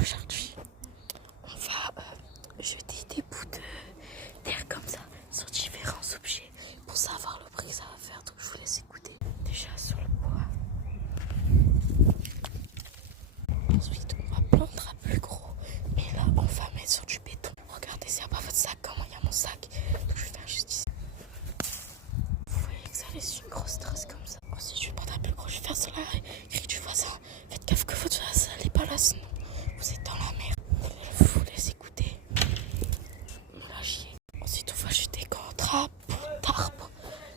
Aujourd'hui, on va jeter des bouts d'air comme ça sur différents objets pour savoir le bruit que ça va faire. Donc je vous laisse écouter. Déjà sur le bois. Ensuite, on va prendre un plus gros. Mais là, on va mettre sur du béton. Regardez, c'est pas votre sac comme moi, il y a mon sac. Donc je vais faire juste ici. Vous voyez que ça laisse une grosse trace comme ça. Ensuite, je vais prendre un plus gros. Je vais faire sur la grille du voisin. Faites gaffe que votre voisin n'est pas là, sinon vous êtes dans la merde. Je vous laisse écouter. Me la chier. Ensuite, on va jeter contre un bout d'arbre.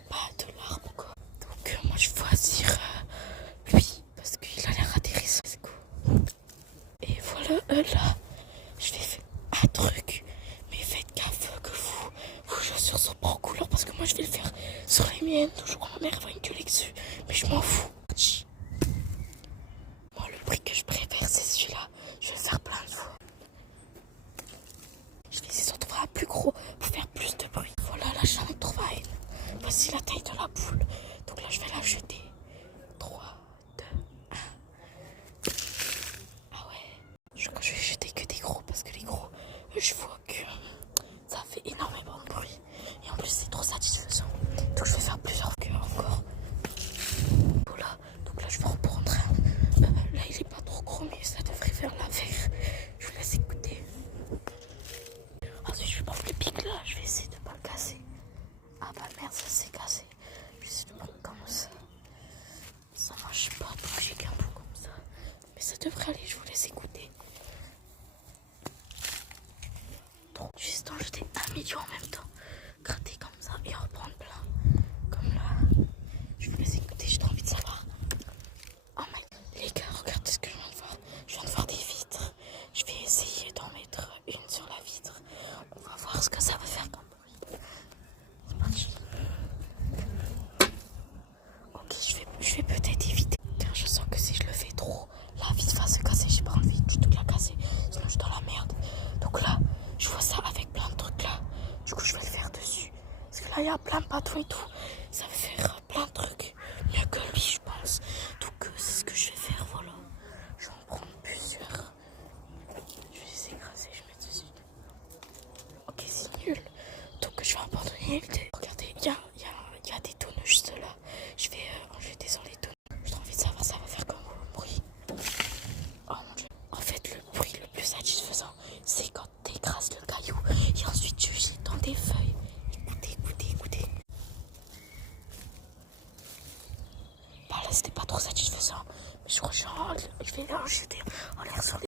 Pas de l'arbre, quoi. Donc, moi, je vais choisir lui. Parce qu'il a l'air intéressant. C'est cool. Et voilà, là, je vais faire un truc. Mais faites gaffe que vos chaussures sont pas en couleur. Parce que moi, je vais le faire sur les miennes. Toujours, ma mère va me gueuler dessus. Mais je m'en fous. Moi, le bruit que je préfère, c'est celui-là. Je vais le faire plein de fois. Je vais essayer d'en trouver un plus gros pour faire plus de bruit. Voilà, là, j'en ai trouvé une. Voici la taille de la boule. Donc là, je vais la jeter. 3, 2, 1. Ah ouais. Je vais jeter que des gros parce que les gros, je vois que ça fait énormément de bruit. Et en plus, c'est trop satisfaisant. Donc je vais faire plusieurs que encore. Voilà. Donc là, je vais en prendre un. Là, il est pas trop gros, mais ça devrait faire l'affaire. Je vous laisse écouter. Ensuite, je vais prendre le pic là. Je vais essayer de pas le casser. Ah bah merde, ça s'est cassé. Je vais essayer de prendre comme ça. Ça marche pas, donc j'ai qu'un bout comme ça. Mais ça devrait aller, je vous laisse écouter. Trop. Juste en jeter 1 million en même temps. Gratter comme ça et en reprendre plein. Comme là. Je vous laisse écouter, j'ai trop envie de savoir. Oh my. Les gars, regardez ce que je viens de voir. Je viens de voir des vitres. Je vais essayer d'en mettre une sur la vitre. On va voir ce que ça va faire comme bruit. C'est parti. Ok, je vais peut-être éviter. Car je sens que si je le fais trop, la vitre va se casser. J'ai pas envie du tout de la casser. Sinon je suis dans la merde. Donc là, je vois ça avec plein de trucs là. Du coup, je vais le faire dessus. Parce que là, il y a plein de bâtons et tout. Ça va faire plein de trucs. Mieux que lui, je pense. Donc c'est ce que je vais faire, voilà. Je vais en prendre plusieurs. Je vais les écraser, je vais mettre dessus. Ok, c'est nul. Donc je vais abandonner